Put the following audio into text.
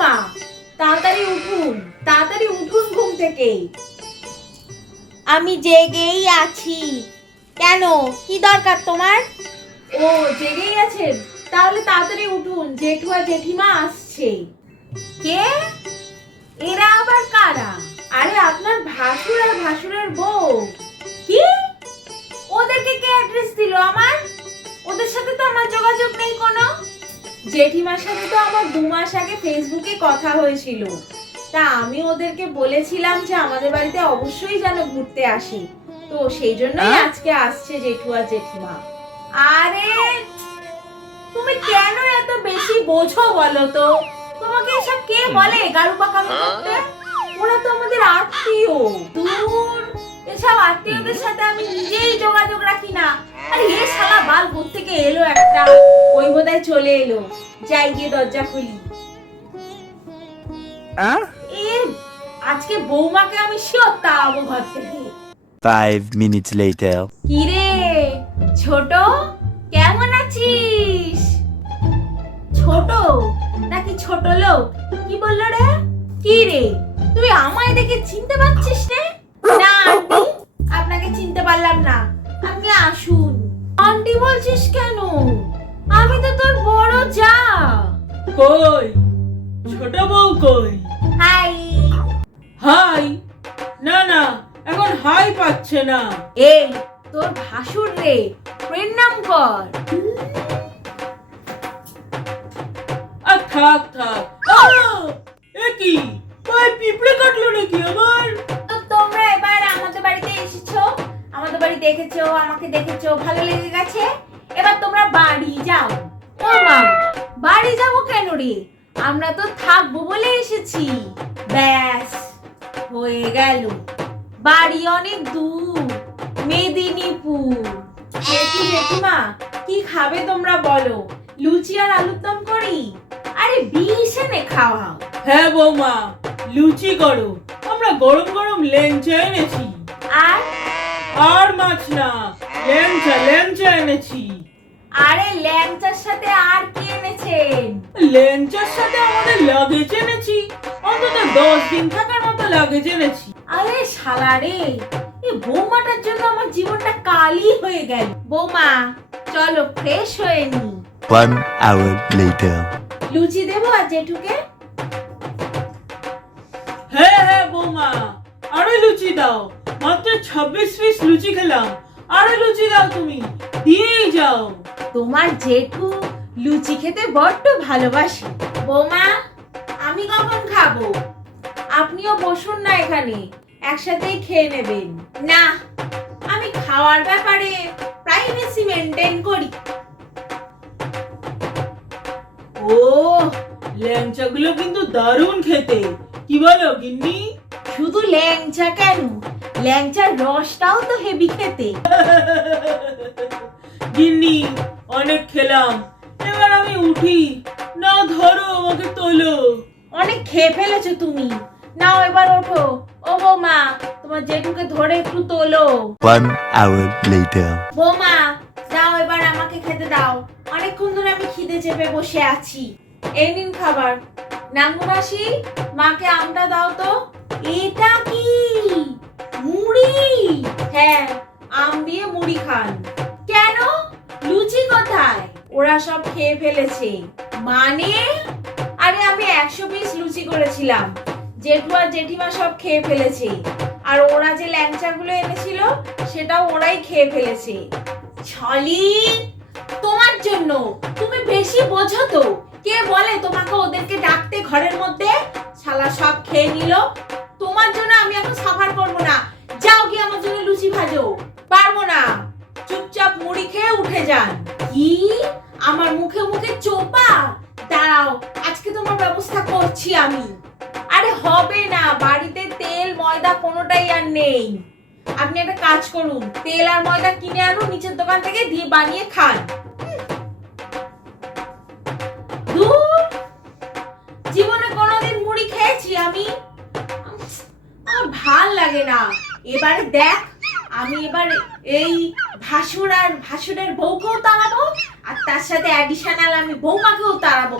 মা, তাড়াতাড়ি উঠুন, তাড়াতাড়ি উঠুন ঘুম থেকে। আমি জেগেই আছি। কেন, কি দরকার তোমার? ও জেগেই আছেন, তাহলে তাড়াতাড়ি উঠুন, জেঠু আর জেঠিমা আসছে। কে? এরা আবার কারা? আরে আপনার ভাসুর আর ভাসুরের বউ। কি? ওদেরকে কে অ্যাড্রেস দিল আমার? ওদের সাথে তো আমার যোগাযোগ নেই কোনো। জেঠিমার সাথে তো আমার 2 মাস আগে ফেসবুকে কথা হয়েছিল, তা আমি ওদেরকে বলেছিলাম যে আমাদের বাড়িতে অবশ্যই যেন ঘুরতে আসে, তো সেই জন্যই আজকে আসছে জেঠু আর জেঠিমা। আরে তুমি কেন এত বেশি বোঝো বলো তো? তোমাকে এসব কে বলে গাড়ু পাকামি করতে? ওরা তো আমাদের আত্মীয়। দূর, এসব আত্মীয়দের সাথে আমি নিজেই যোগাযোগ রাখি না। আরে এ শালা বাল কোত্থেকে এলো একটা, ওই বোধহয় চলে এলো। যাই গিয়ে দরজা খুলি। এ আজকে বৌমাকে আমি শিওর তাড়াবো ঘর থেকে। 5 minutes later. কি রে ছোট, কেমন আছিস? ছোট নাকি ছোট লোক, কি বললো রে? কি রে, তুই আমায় দেখে চিনতে পারছিস রে? না আন্টি, আপনাকে চিনতে পারলাম না, আপনি আসুন। আন্টি বলছিস কেন? আমি তো তোর বড় যা। কই ছোট বউ কই? হাই। হাই? না না, এখন হাই পাচ্ছে না। এই তোর ভাসুর রে, প্রণাম কর। আর থাক থাক। এ কি, পায়ে পিঁপড়ে কাটলো নাকি আমার? তো তোমরা এবার আমাদের বাড়িতে এসেছো, আমাদের বাড়ি দেখেছো, আমাকে দেখেছো, ভালো লেগে গেছে, এবার তোমরা বাড়ি যাও। ও মা, বাড়ি যাবো কেন রে? আমরা তো থাকবো বলে এসেছি। ব্যাস হয়ে গেল, বাড়ি অনেক দূর, মেদিনীপুর। জেঠু জেঠিমা কি খাবে তোমরা বলো? লুচি আর আলুর দম করি? আরে বিষ এনে খাওয়াও। হ্যাঁ বৌমা, লুচি করো, আমরা গরম গরম ল্যাংচা এনেছি। আর আর মাছ না, ল্যাংচা ল্যাংচা এনেছি। আরে ল্যাংচার সাথে আর কি এনেছেন? ল্যাংচার সাথে আমাদের লাগেজ এনেছি, অন্তত 10 দিন থাকার মতো লাগেজ এনেছি। আরে শালা রে, এই বৌমাটার জন্য আমার জীবনটা কালই হয়ে গেল। বৌমা চলো ফ্রেশ হয়ে নি। 1 hour later. লুচি দেবো আর জেঠুকে? হ্যাঁ হ্যাঁ বৌমা, আরো লুচি দাও, মাত্র 26 পিস লুচি খেলাম, আরো লুচি দাও, তুমি দিয়েই যাও। তোমার জেঠু লুচি খেতে বড্ড ভালোবাসে। বৌমা আমি কখন খাবো? আপনিও বসুন না এখানে, একসাথেই খেয়ে নেবেন। না, আমি খাওয়ার ব্যাপারে প্রাইভেসি মেনটেন করি। ও, ল্যাংচাগুলো কিন্তু দারুণ খেতে, কি বলো গিন্নি? শুধু ল্যাংচা কেন, ল্যাংচার রসটাও তো হেভি খেতে। গিন্নি অনেক খেলাম, এবার আমি উঠি, না ধরো আমাকে তোলো। অনেক খেয়ে ফেলেছো তুমি, নাও এবার ওঠো। ও বৌমা, তোমার জেঠুকে ধরে একটু তোলো। 1 hour later. বৌমা দাও এবার আমাকে খেতে দাও, অনেকক্ষণ ধরে আমি খিদে চেপে বসে আছি। এই নিন খাবার। নাঙ্গু মাসি, মাকে আমটা দাও তো। এটা কি মুড়ি? হ্যাঁ, আম দিয়ে মুড়ি খান। কেন, লুচি কোথায়? ওরা সব খেয়ে ফেলেছে। মানে? আরে আমি 100 পিস লুচি করেছিলাম, জেঠু আর জেঠিমা সব খেয়ে ফেলেছে, আর ওরা যে ল্যাংচাগুলো এনেছিল সেটাও ওরাই খেয়ে ফেলেছে। ছলি, তোমার জন্য, তুমি বেশি বোঝো তো। কে বলে তোমাকে ওদেরকে ডাকতে ঘরের মধ্যে? শালা সব খেয়ে নিল, তোমার জন্য আমি এখন সাফার করবো না। যাও গিয়ে আমার জন্য লুচি ভাজো। পারবো না, চুপচাপ মুড়ি খেয়ে উঠে যান। কি আমার মুখে মুখে চোপা? দাঁড়াও, আজকে তোমার ব্যবস্থা করছি আমি। আরে হবে না, বাড়িতে তেল ময়দা কোনোটাই আর নেই। আপনি একটা কাজ করুন, তেল আর ময়দা কিনে আনুন নিচের দোকান থেকে, দিয়ে বানিয়ে খান। দূর, জীবনে কোনোদিন মুড়ি খেয়েছি আমি? আমার ভাল লাগে না। এবারে দেখ, আমি এবার এই ভাসুর আর ভাসুরের বউকেও তাড়াবো, আর তার সাথে অ্যাডিশনাল আমি বৌমাকেও তাড়াবো।